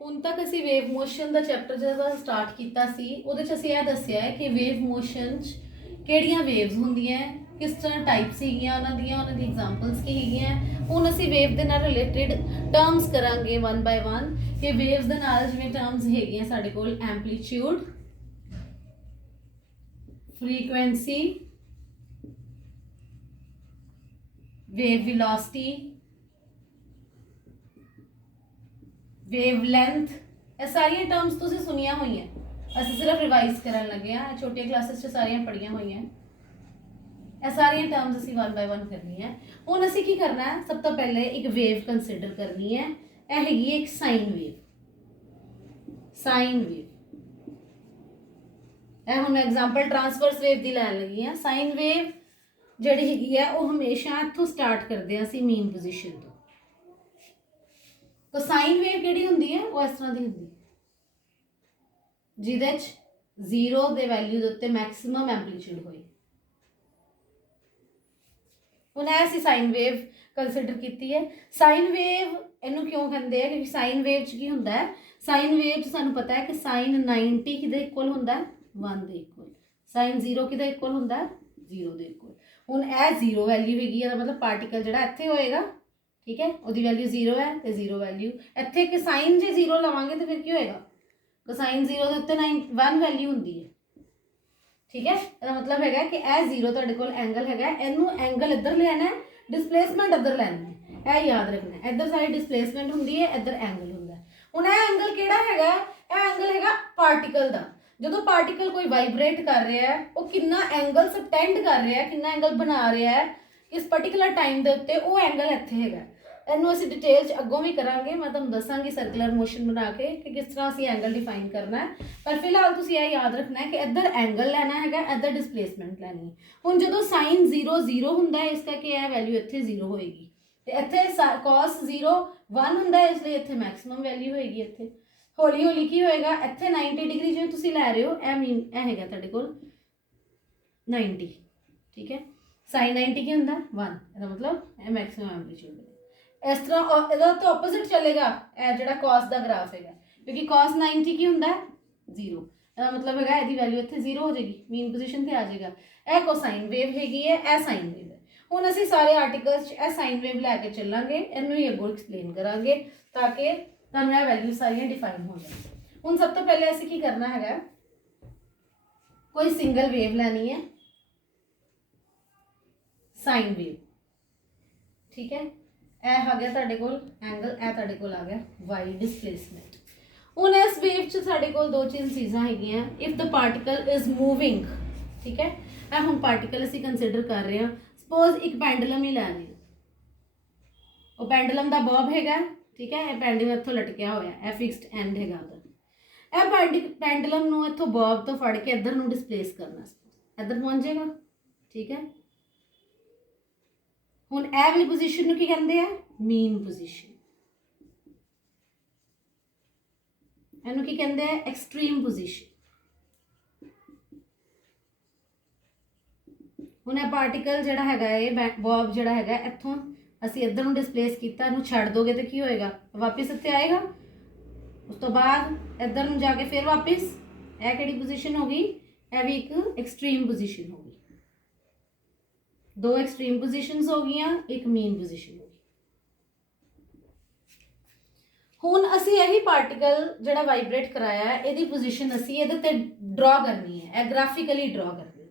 ਹੁਣ ਤੱਕ ਅਸੀਂ ਵੇਵ ਮੋਸ਼ਨ ਦਾ ਚੈਪਟਰ ਜਦੋਂ ਸਟਾਰਟ ਕੀਤਾ ਸੀ ਉਹਦੇ 'ਚ ਅਸੀਂ ਇਹ ਦੱਸਿਆ ਹੈ ਕਿ ਵੇਵ ਮੋਸ਼ਨ 'ਚ ਕਿਹੜੀਆਂ ਵੇਵਸ ਹੁੰਦੀਆਂ, ਕਿਸ ਤਰ੍ਹਾਂ ਟਾਈਪਸ ਹੈਗੀਆਂ ਉਹਨਾਂ ਦੀ ਐਗਜ਼ਾਮਪਲਸ ਕੀ ਹੈਗੀਆਂ। ਹੁਣ ਅਸੀਂ ਵੇਵ ਦੇ ਨਾਲ ਰਿਲੇਟਡ ਟਰਮਸ ਕਰਾਂਗੇ ਵਨ ਬਾਏ ਵਨ ਕਿ ਵੇਵਸ ਦੇ ਨਾਲ ਜਿਵੇਂ ਟਰਮਸ ਹੈਗੀਆਂ ਸਾਡੇ ਕੋਲ amplitude, frequency, wave velocity, wavelength, ये सारिया टर्म्स तुसीं सुनिया हुई हैं, असं सिर्फ रिवाइज करन लगे हैं, छोटिया क्लासेस च सारिया पढ़िया हुई हैं। ये सारिया टर्म्स असीं वन बाय वन करनी है। हुण असीं की करना है, सब तो पहले एक वेव कंसिडर करनी है। यह हैगी एक साइन वेव, साइन वेव। यह हुण एग्जाम्पल ट्रांसवर्स वेव दी लैन लगी है। साइन वेव जिहड़ी हैगी है वो हमेशा इत्थों स्टार्ट करते हैं असीं मीन पोजीशन तो। तो साइन वेव किहड़ी हुंदी है, वो इस तरह दी हुंदी जिहदे च 0 दे वैल्यू दे उत्ते मैक्सिमम एंपलीट्यूड होए। हुण ऐसी साइन वेव कंसिडर कीती है। साइन वेव इहनूं क्यों कहंदे आ, क्योंकि साइन वेव च की हुंदा है, साइन वेव च सानूं पता है कि साइन 90 किहदे इक्वल हुंदा है, 1 दे इक्वल। साइन 0 किहदे इक्वल हुंदा है, 0 दे इक्वल। हुण इह 0 वैल्यू हैगी है, मतलब पार्टिकल जिहड़ा इत्थे होएगा, ठीक है, वो वैल्यू 0 है तो 0 वैल्यू इत्थे कि साइन जे 0 लवांगे तो फिर की होएगा, कोसाइन 0 के उत्ते 1 वैल्यू हुंदी है, ठीक है। इसका मतलब है कि यह 0 तुहाडे कोल एंगल है, इनू एंगल इधर लेना है, डिसप्लेसमेंट इधर लेना है, यह याद रखना है। इधर साइड डिसप्लेसमेंट हुंदी है, इधर एंगल हुंदा है। हुण यह एंगल किहड़ा हैगा, यह एंगल हैगा पार्टिकल दा। जो पार्टिकल कोई वाइब्रेट कर रहा है वो कितना एंगल सबटेंड कर रहा है, कितना एंगल बना रहा है इस पर्टिकुलर टाइम के उत्ते, वो एंगल इत्थे हैगा। इनू असीं डिटेल अगों भी करांगे, मैं तुहानूं दसांगी सर्कुलर मोशन बना के कि किस तरह असीं एंगल डिफाइन करना है। पर फिलहाल तुसीं यह याद रखना है कि इधर एंगल लेना है, इधर डिसप्लेसमेंट लैनी है। हुण जदों साइन 0 0 हुंदा है, इस करके यह वैल्यू इत्थे 0 होएगी, ते इत्थे कॉस 0 1 हुंदा है, इसलिए इत्थे मैक्सिमम वैल्यू होएगी। इत्थे हौली हौली की होएगा, इत्थे 90 डिग्री जिवें तुसीं लै रहे हो, यह मीन यह हैगा तुहाडे कोल 90, ठीक है। साइन 90 की हुंदा 1, इसदा मतलब यह मैक्सिमम एंपलीट्यूड है। इस तरह इहदा तो ऑपोजिट चलेगा, यह जिहड़ा कॉस दा ग्राफ है, क्योंकि कॉस 90 की हुंदा 0, इसदा मतलब है इसकी वैल्यू इत्थे 0 हो जाएगी, मीन पोजीशन पे आ जाएगा। यह कोसाइन वेव हैगी है, यह साइन वेव है। हुण असीं सारे आर्टिकल्स यह साइन वेव लैके चलांगे, इहनूं ही अगों एक्सप्लेन करांगे ताकि तुहानूं यह वैल्यू सारियां डिफाइन हो जाए। हुण सब तो पहले असीं की करना है, कोई सिंगल वेव लैनी है, साइन वेव, ठीक है। यह आ गया तुहाडे कोल एंगल, यह तुहाडे कोल आ गया वाई डिसप्लेसमेंट। हुण इस वेव च साडे कोल दो चीज़ां हैगियां, if the particle is moving, ठीक है। यह हुण पार्टिकल असीं कंसिडर कर रहे हैं। सपोज एक पेंडुलम ही लै लईए, वो पेंडुलम दा बॉब हैगा, ठीक है, यह पेंडुलम इत्थों लटकिया होया, यह फिक्सड एंड हैगा उधर। यह पेंडुलम नूं इत्थों बॉब तो फड़ के इधर नूं डिसप्लेस करना, इधर पहुंच जाएगा, ठीक है। हुण यह वाली पोजीशन नूं की कहंदे आ, मीन पोजीशन। इहनूं की कहंदे आ, एक्सट्रीम पोजीशन। हुण यह पार्टिकल जिहड़ा हैगा है, बॉब जिहड़ा हैगा इत्थों असीं इधर नूं डिसप्लेस कीता, इहनूं छड्ड दोगे तो की होएगा, वापस इत्थे आएगा। उस तो बाद इधर नूं जाके फिर वापस, यह किहड़ी पोजीशन होगी, यह भी एक एक्सट्रीम पोजीशन होगी। दो एक्सट्रीम पोजीशंस हो गई, एक मीन पोजीशन होगी। हुण असीं यही पार्टिकल जिहड़ा वाइब्रेट कराया है, इहदी पोजीशन असीं इहदे ते ड्रॉ करनी है, यह ग्राफिकली ड्रॉ करनी है।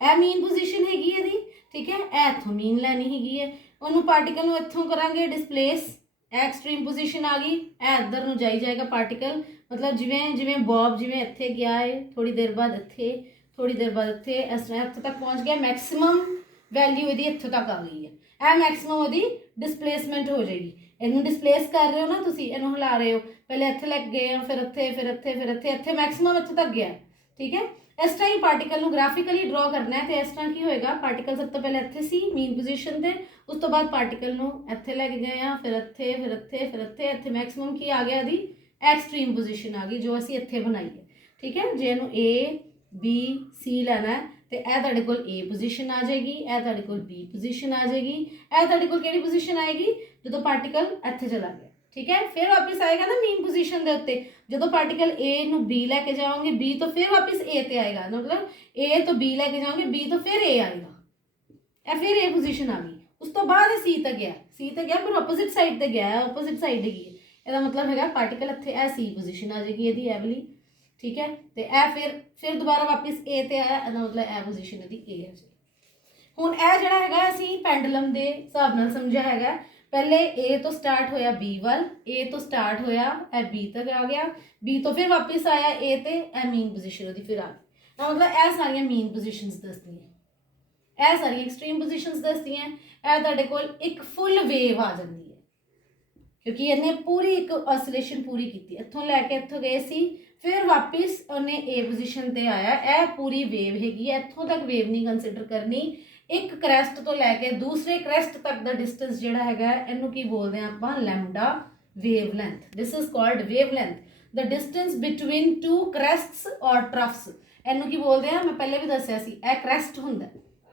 यह मीन पोजीशन हैगी इहदी, ठीक है, यह इत्थों मीन लैनी हैगी है। उहनूं पार्टिकल नूं इत्थों करांगे डिसप्लेस, यह एक्सट्रीम पोजीशन आ गई, यह इधर नूं जाई जाएगा पार्टिकल, मतलब जिवें जिवें बॉब जिवें इत्थे गया है, थोड़ी देर बाद इत्थे, थोड़ी देर बाद इत्थे, इस तरह इत्थे तक पहुँच गया, मैक्सिमम वैल्यू यदि इत्थों तक आ गई है, यह मैक्सिमम वही डिसप्लेसमेंट हो जाएगी। इनू डिसप्लेस कर रहे हो ना तुसीं, इनू हिला रहे हो, पहले इत्थे लग गए, फिर इत्थे, फिर इत्थे, फिर इत्थे, इत्थे मैक्सिमम इत्थे तक गया, ठीक है। इस तरह ही पार्टिकल नूं ग्राफिकली ड्रॉ करना है, तो इस तरह की होएगा, पार्टिकल सब तो पहले इत्थे सी मीन पोजीशन ते, उस तो बाद पार्टिकल नूं इत्थे लग गए, फिर इत्थे, फिर इत्थे, फिर इत्थे, इत्थे मैक्सिमम की आ गया दी एक्सट्रीम पोजीशन आ गई जो असीं इत्थे बनाई है, ठीक है। जे इनू ए बी सी लेना है तो यह तुहाडे कोल ए पोजीशन आ जाएगी, यह तुहाडे कोल बी पोजीशन आ जाएगी, यह तुहाडे कोल किहड़ी पोजीशन आएगी, जो पार्टिकल इत्थे चला गया, ठीक है। फिर वापस आएगा ना मीन पोजीशन। पोजीशन दे उत्ते जो पार्टिकल ए नू बी लैके जाओगे बी तो फिर वापस ए ते आएगा, मतलब ए तो बी लैके जाओगे बी तो फिर ए आएगा, ए फिर ए पोजीशन आ गई। उस तो बाद सी तक गया, सी तक गया पर ऑपोजिट साइड तक गया, ऑपोजिट साइड हैगी ਇਹਦਾ मतलब है पार्टिकल इत्थे ए सी पोजीशन आ जाएगी ਇਹਦੀ ए वाली, ठीक है। तो ए फिर दोबारा वापस ए ते आया, ਇਹਦਾ मतलब ए पोजीशन ਇਹਦੀ ए आ जाएगी। ਹੁਣ ਇਹ ਜਿਹੜਾ ਹੈਗਾ ਅਸੀਂ ਪੈਂਡੂਲਮ ਦੇ ਹਿਸਾਬ ਨਾਲ ਸਮਝਿਆ ਹੈਗਾ, ਪਹਿਲੇ A ਤੋਂ ਸਟਾਰਟ ਹੋਇਆ B ਵੱਲ, A ਤੋਂ ਸਟਾਰਟ ਹੋਇਆ ਇਹ B ਤੱਕ ਆ ਗਿਆ, B ਤੋਂ ਫਿਰ ਵਾਪਸ ਆਇਆ A ਤੇ ਇਹ ਮੀਨ ਪੋਜੀਸ਼ਨ ਉਹਦੀ ਫਿਰ ਆ ਗਈ। ਤਾਂ ਮਤਲਬ ਇਹ ਸਾਰੀਆਂ ਮੀਨ ਪੋਜੀਸ਼ਨਸ ਦੱਸਦੀਆਂ, ਇਹ ਸਾਰੀਆਂ ਐਕਸਟ੍ਰੀਮ ਪੋਜੀਸ਼ਨਸ ਦੱਸਦੀਆਂ। ਇਹ ਤੁਹਾਡੇ ਕੋਲ ਇੱਕ ਫੁੱਲ ਵੇਵ ਆ ਜਾਂਦੀ ਹੈ ਕਿਉਂਕਿ ਇਹਨੇ ਪੂਰੀ ਇੱਕ ਆਸਲੇਸ਼ਨ ਪੂਰੀ ਕੀਤੀ, ਇੱਥੋਂ ਲੈ ਕੇ ਇੱਥੋਂ ਗਏ ਸੀ ਫਿਰ ਵਾਪਸ ਉਹਨੇ A ਪੋਜੀਸ਼ਨ ਤੇ ਆਇਆ, ਇਹ ਪੂਰੀ ਵੇਵ ਹੈਗੀ ਹੈ। ਇੱਥੋਂ ਤੱਕ ਵੇਵ ਨਹੀਂ ਕੰਸੀਡਰ ਕਰਨੀ, ਇੱਕ ਕ੍ਰੈਸਟ ਤੋਂ ਲੈ ਕੇ ਦੂਸਰੇ ਕ੍ਰੈਸਟ ਤੱਕ ਦਾ ਡਿਸਟੈਂਸ ਜਿਹੜਾ ਹੈਗਾ ਇਹਨੂੰ ਕੀ ਬੋਲਦੇ ਆ ਆਪਾਂ, lambda wavelength. This is called wavelength, the distance between two crests or troughs. ਇਹਨੂੰ ਕੀ ਬੋਲਦੇ ਆ, ਮੈਂ ਪਹਿਲੇ ਵੀ ਦੱਸਿਆ ਸੀ, ਇਹ ਕ੍ਰੈਸਟ ਹੁੰਦਾ,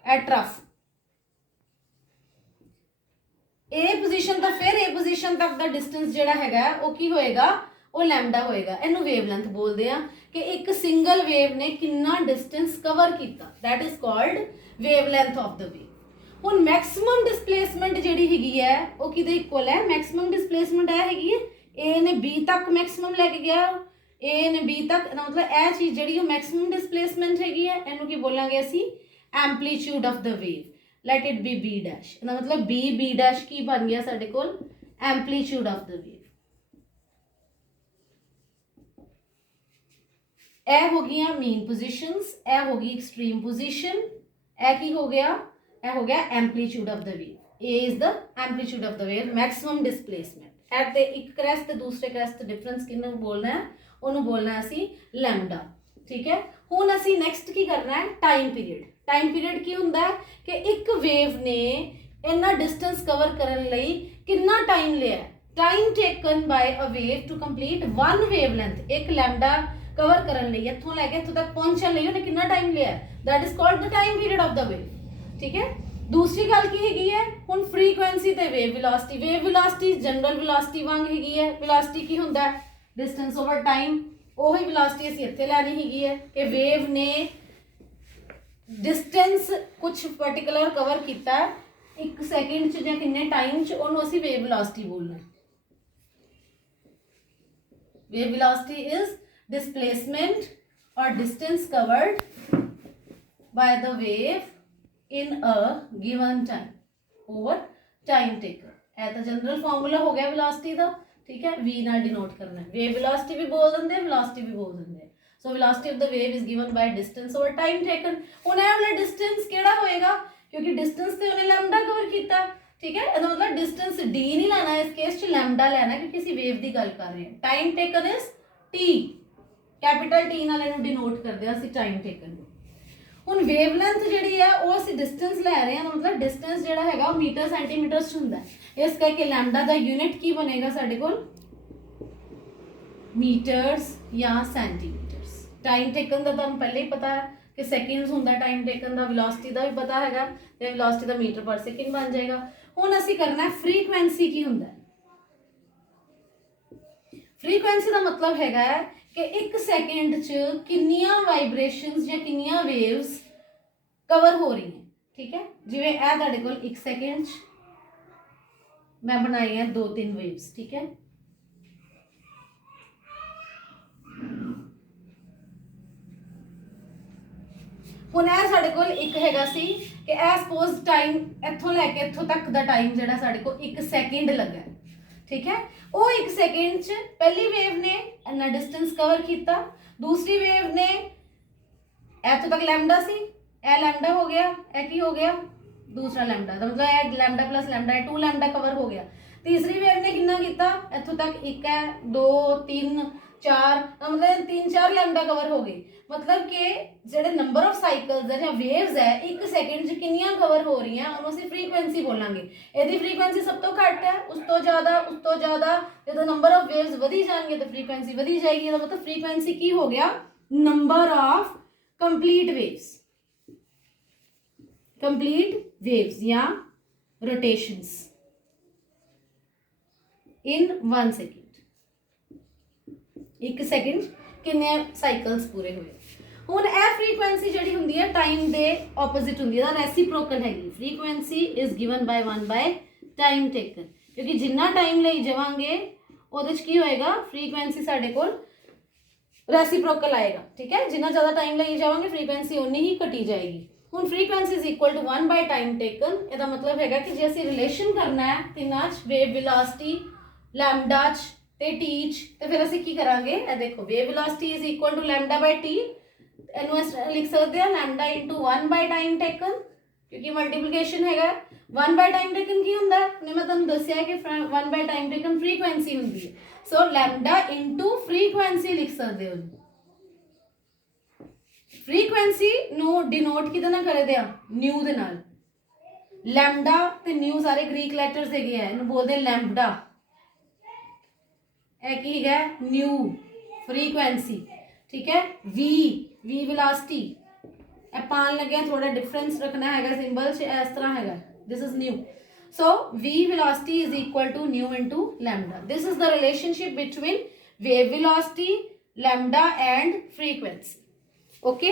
ਇਹ ਟਰਫ। ए पोजीशन तो फिर ए पोजीशन तक का डिस्टेंस ਜਿਹੜਾ ਹੈਗਾ ਉਹ ਕੀ ਹੋਏਗਾ, ਉਹ ਲੈਮਡਾ ਹੋਏਗਾ। ਇਹਨੂੰ ਵੇਵਲੈਂਥ ਬੋਲਦੇ ਆ ਕਿ ਇੱਕ ਸਿੰਗਲ ਵੇਵ ਨੇ ਕਿੰਨਾ ਡਿਸਟੈਂਸ ਕਵਰ ਕੀਤਾ, that is called wavelength of the wave. ਹੁਣ ਮੈਕਸਿਮਮ ਡਿਸਪਲੇਸਮੈਂਟ ਜਿਹੜੀ ਹੈਗੀ ਹੈ ਉਹ ਕਿਹਦੇ ਇਕੁਅਲ ਹੈ, ਮੈਕਸਿਮਮ ਡਿਸਪਲੇਸਮੈਂਟ ਇਹ ਹੈਗੀ ਹੈ A ਨੇ B ਤੱਕ ਮੈਕਸਿਮਮ ਲੈ ਕੇ ਗਿਆ, A ਨੇ B ਤੱਕ, ਮਤਲਬ ਇਹ ਚੀਜ਼ ਜਿਹੜੀ ਉਹ ਮੈਕਸਿਮਮ ਡਿਸਪਲੇਸਮੈਂਟ ਹੈਗੀ ਹੈ, ਇਹਨੂੰ ਕੀ ਬੋਲਾਂਗੇ ਅਸੀਂ, amplitude of the wave. let it be B dash, ਇਹਦਾ ਮਤਲਬ B dash ਕੀ ਬਣ ਗਿਆ ਸਾਡੇ ਕੋਲ, amplitude of the wave। ਇਹ ਹੋ ਗਈਆਂ mean positions, ਇਹ ਹੋ ਗਈ extreme position, ਇਹ ਕੀ ਹੋ ਗਿਆ, ਇਹ ਹੋ ਗਿਆ amplitude of the wave। A is the amplitude of the wave, maximum displacement। ਇਹ ਤੇ ਇੱਕ ਕ੍ਰੈਸਟ ਤੇ ਦੂਸਰੇ ਕ੍ਰੈਸਟ ਤੇ ਡਿਫਰੈਂਸ ਕਿਹਨੂੰ ਬੋਲਣਾ ਹੈ, ਉਹਨੂੰ ਬੋਲਣਾ ਅਸੀਂ ਲੈਮਡਾ, ਠੀਕ ਹੈ। ਹੁਣ ਅਸੀਂ ਨੈਕਸਟ ਕੀ ਕਰਨਾ ਹੈ, ਟਾਈਮ ਪੀਰੀਅਡ। ਟਾਈਮ ਪੀਰੀਅਡ ਕੀ ਹੁੰਦਾ ਹੈ ਕਿ ਇੱਕ ਵੇਵ ਨੇ ਇੰਨਾ ਡਿਸਟੈਂਸ ਕਵਰ ਕਰਨ ਲਈ ਕਿੰਨਾ ਟਾਈਮ ਲਿਆ, time taken by a wave to complete one wavelength. ਇੱਕ ਲੈਮਡਾ ਕਵਰ ਕਰਨ ਲਈ ਇੱਥੋਂ ਲੈ ਕੇ ਇੱਥੋਂ ਤੱਕ ਪਹੁੰਚਣ ਲਈ ਉਹਨੇ ਕਿੰਨਾ ਟਾਈਮ ਲਿਆ, that is called the time period of the wave, ਠੀਕ ਹੈ। ਦੂਸਰੀ ਗੱਲ ਕੀ ਹੈਗੀ ਹੈ, ਹੁਣ ਫ੍ਰੀਕੁਐਂਸੀ ਤੇ wave velocity. Wave velocity general velocity ਵਾਂਗ ਹੈਗੀ ਹੈ। ਵੈਲੋਸਿਟੀ ਕੀ ਹੁੰਦਾ ਹੈ, ਡਿਸਟੈਂਸ ਓਵਰ ਟਾਈਮ। ਉਹੀ ਵੈਲੋਸਿਟੀ ਅਸੀਂ ਇੱਥੇ ਲੈਣੀ ਹੈਗੀ ਹੈ ਕਿ ਵੇਵ ਨੇ डिस्टेंस कुछ पर्टिकुलर कवर किया एक सैकेंड च या किन्ने टाइम च, ਉਹਨੂੰ ਅਸੀਂ ਵੇਵ ਵੈਲੋਸਿਟੀ ਬੋਲਣਾ। Wave velocity is displacement or distance covered by the wave in a given time over time taken। ਇਹ ਤਾਂ ਜਨਰਲ ਫਾਰਮੂਲਾ ਹੋ ਗਿਆ ਵੈਲੋਸਿਟੀ ਦਾ, ਠੀਕ ਹੈ। v ਨਾਲ ਡਿਨੋਟ ਕਰਨਾ, ਵੇਵ ਵੈਲੋਸਿਟੀ ਵੀ ਬੋਲ ਦਿੰਦੇ, ਵੈਲੋਸਿਟੀ ਵੀ ਬੋਲ ਦਿੰਦੇ। So velocity of the wave is given by distance over time taken। ਹੁਣ ਇਹ ਵਾਲਾ distance ਕਿਹੜਾ ਹੋਏਗਾ, ਕਿਉਂਕਿ distance ਤੇ ਉਹਨੇ lambda ਕਵਰ ਕੀਤਾ, ਠੀਕ ਹੈ। ਇਹਦਾ ਮਤਲਬ distance d ਨਹੀਂ ਲੈਣਾ, ਇਸ ਕੇਸ 'ਚ lambda ਲੈਣਾ ਕਿਉਂਕਿ ਅਸੀਂ ਵੇਵ ਦੀ ਗੱਲ ਕਰ ਰਹੇ ਹਾਂ। time taken is t, capital T ਨਾਲ ਇਹਨੂੰ ਡਿਨੋਟ ਕਰਦੇ ਹਾਂ ਅਸੀਂ time taken। ਹੁਣ ਵੇਵ ਲੈਂਥ ਜਿਹੜੀ ਹੈ ਉਹ ਅਸੀਂ ਡਿਸਟੈਂਸ ਲੈ ਰਹੇ ਹਾਂ, ਮਤਲਬ ਡਿਸਟੈਂਸ ਜਿਹੜਾ ਹੈਗਾ ਉਹ ਮੀਟਰ ਸੈਂਟੀਮੀਟਰ 'ਚ ਹੁੰਦਾ, ਇਸ ਕਰਕੇ lambda ਦਾ ਯੂਨਿਟ ਕੀ ਬਣੇਗਾ ਸਾਡੇ ਕੋਲ, ਮੀਟਰਸ ਜਾਂ ਸੈਂਟੀਮੀਟਰ। टाइम टेकन का तुहानूं पहले ही पता है कि सैकेंड्स होंदा, टाइम टेकन का वेलोसिटी का भी पता है, तो वेलोसिटी का मीटर पर सेकंड बन जाएगा। हुण असीं करना है फ्रीकुएंसी की हुंदा है। फ्रीकुएंसी का मतलब हैगा कि एक सैकेंड च कितनियां वाइब्रेशनस या कितनियां वेव्स कवर हो रही हैं, ठीक है। जिवें ए तुहाडे कोल एक सैकेंड च मैं बनाई है 2-3 वेव्स, ठीक है। ਹੁਣ ਇਹ ਸਾਡੇ ਕੋਲ ਇੱਕ ਹੈਗਾ ਸੀ ਕਿ ਇਹ ਸਪੋਜ਼ ਟਾਈਮ ਇੱਥੋਂ ਲੈ ਕੇ ਇੱਥੋਂ ਤੱਕ ਦਾ ਟਾਈਮ ਜਿਹੜਾ ਸਾਡੇ ਕੋਲ 1 ਸੈਕਿੰਡ ਲੱਗਾ, ਠੀਕ ਹੈ। ਉਹ 1 ਸੈਕਿੰਡ 'ਚ ਪਹਿਲੀ ਵੇਵ ਨੇ ਇੰਨਾ ਡਿਸਟੈਂਸ ਕਵਰ ਕੀਤਾ, ਦੂਸਰੀ ਵੇਵ ਨੇ ਇੱਥੋਂ ਤੱਕ ਲੈਮਡਾ ਸੀ, ਇਹ ਲੈਮਡਾ ਹੋ ਗਿਆ, ਇਹ ਕੀ ਹੋ ਗਿਆ, ਦੂਸਰਾ ਲੈਮਡਾ ਦਾ ਮਤਲਬ ਇਹ lambda plus lambda 2 lambda cover ਹੋ ਗਿਆ। ਤੀਸਰੀ ਵੇਵ ਨੇ ਕਿੰਨਾ ਕੀਤਾ, ਇੱਥੋਂ ਤੱਕ 1 ਹੈ 2 3 4, मतलब 3-4 लैम्डा कवर हो गई। मतलब कि जो नंबर ऑफ साइकल्स है या वेव्स है 1 सैकेंड च कितनियां कवर हो रही हैं, उन्होंने ਅਸੀਂ फ्रीकुएंसी बोलांगे। ਇਹਦੀ फ्रीकुएंसी सब तो घट है, उस तो ज़्यादा जो नंबर ऑफ वेव्स वधी जाएंगे तो फ्रीकुएंसी वधी जाएगी। ਇਹਦਾ मतलब फ्रीकुएंसी की हो गया, नंबर ऑफ कंप्लीट वेव्स या रोटेशंस इन 1 सेकेंड। 1 ਸੈਕਿੰਡ ਕਿੰਨੇ ਸਾਈਕਲਸ ਪੂਰੇ ਹੋਏ। ਹੁਣ ਇਹ ਫ੍ਰੀਕੁਐਂਸੀ ਜਿਹੜੀ ਹੁੰਦੀ ਹੈ ਟਾਈਮ ਦੇ ਆਪੋਜ਼ਿਟ ਹੁੰਦੀ ਹੈ, ਇਹਦਾ ਰੈਸੀਪ੍ਰੋਕਲ ਹੈਗੀ। Frequency is given by 1 by time taken, ਕਿਉਂਕਿ ਜਿੰਨਾ ਟਾਈਮ ਲਈ ਜਾਵਾਂਗੇ ਉਹਦੇ 'ਚ ਕੀ ਹੋਏਗਾ, ਫ੍ਰੀਕੁਐਂਸੀ ਸਾਡੇ ਕੋਲ ਰੈਸੀਪ੍ਰੋਕਲ ਆਏਗਾ। ਠੀਕ ਹੈ, ਜਿੰਨਾ ਜ਼ਿਆਦਾ ਟਾਈਮ ਲਈ ਜਾਵਾਂਗੇ ਫ੍ਰੀਕੁਐਂਸੀ ਉਨੀ ਹੀ ਘਟੀ ਜਾਏਗੀ। ਹੁਣ frequency is equal to 1 by time taken, ਇਹਦਾ ਮਤਲਬ ਹੈਗਾ ਕਿ ਜੇ ਅਸੀਂ ਰਿਲੇਸ਼ਨ ਕਰਨਾ ਹੈ ਤਿੰਨਾਂ 'ਚ, ਵੇਵ ਵੈਲੋਸਿਟੀ, ਲੈਮਡਾ 'ਚ ਤੇ ਟੀ 'ਚ, ਤੇ ਫਿਰ ਅਸੀਂ ਕੀ ਕਰਾਂਗੇ, ਇਹ ਦੇਖੋ wave velocity is equal to lambda by T, ਇਹਨੂੰ ਲਿਖ ਸਕਦੇ ਹਾਂ lambda into 1 by time taken, ਕਿਉਂਕਿ ਮਲਟੀਪਲੀਕੇਸ਼ਨ ਹੈਗਾ। 1 ਬਾਈ ਟਾਈਮ ਟੇਕਨ ਕੀ ਹੁੰਦਾ ਹੈ, ਮੈਂ ਤੁਹਾਨੂੰ ਦੱਸਿਆ ਕਿ 1 ਬਾਈ ਟਾਈਮ ਟੇਕਨ ਫ੍ਰੀਕੁਐਂਸੀ ਹੁੰਦੀ ਹੈ। ਸੋ ਲੈਮਡਾ ਇੰਟੂ ਫ੍ਰੀਕੁਐਂਸੀ ਲਿਖ ਸਕਦੇ ਹੋ। ਫ੍ਰੀਕੁਐਂਸੀ ਨੂੰ ਡਿਨੋਟ ਕਿਹਦੇ ਨਾਲ ਕਰਦੇ ਆ, ਨਿਊ ਦੇ ਨਾਲ। ਲੈਮਡਾ ਤੇ ਨਿਊ ਸਾਰੇ ਗ੍ਰੀਕ ਲੈਟਰਸ ਹੈਗੇ ਆ, ਇਹਨੂੰ ਬੋਲਦੇ ਲੈਮਡਾ। ਇਹ ਕੀ ਹੈਗਾ, ਨਿਊ ਫ੍ਰੀਕੁਐਂਸੀ। ਠੀਕ ਹੈ, ਵੀ ਵੈਲੋਸਿਟੀ, ਇਹ ਪਾਣ ਲੱਗਿਆ ਥੋੜਾ ਡਿਫਰੈਂਸ ਰੱਖਣਾ ਹੈਗਾ ਸਿੰਬਲ 'ਚ, ਇਸ ਤਰ੍ਹਾਂ ਹੈਗਾ, this is new. So v velocity is equal to nu into lambda. This is the relationship between wave velocity, lambda and frequency. Okay.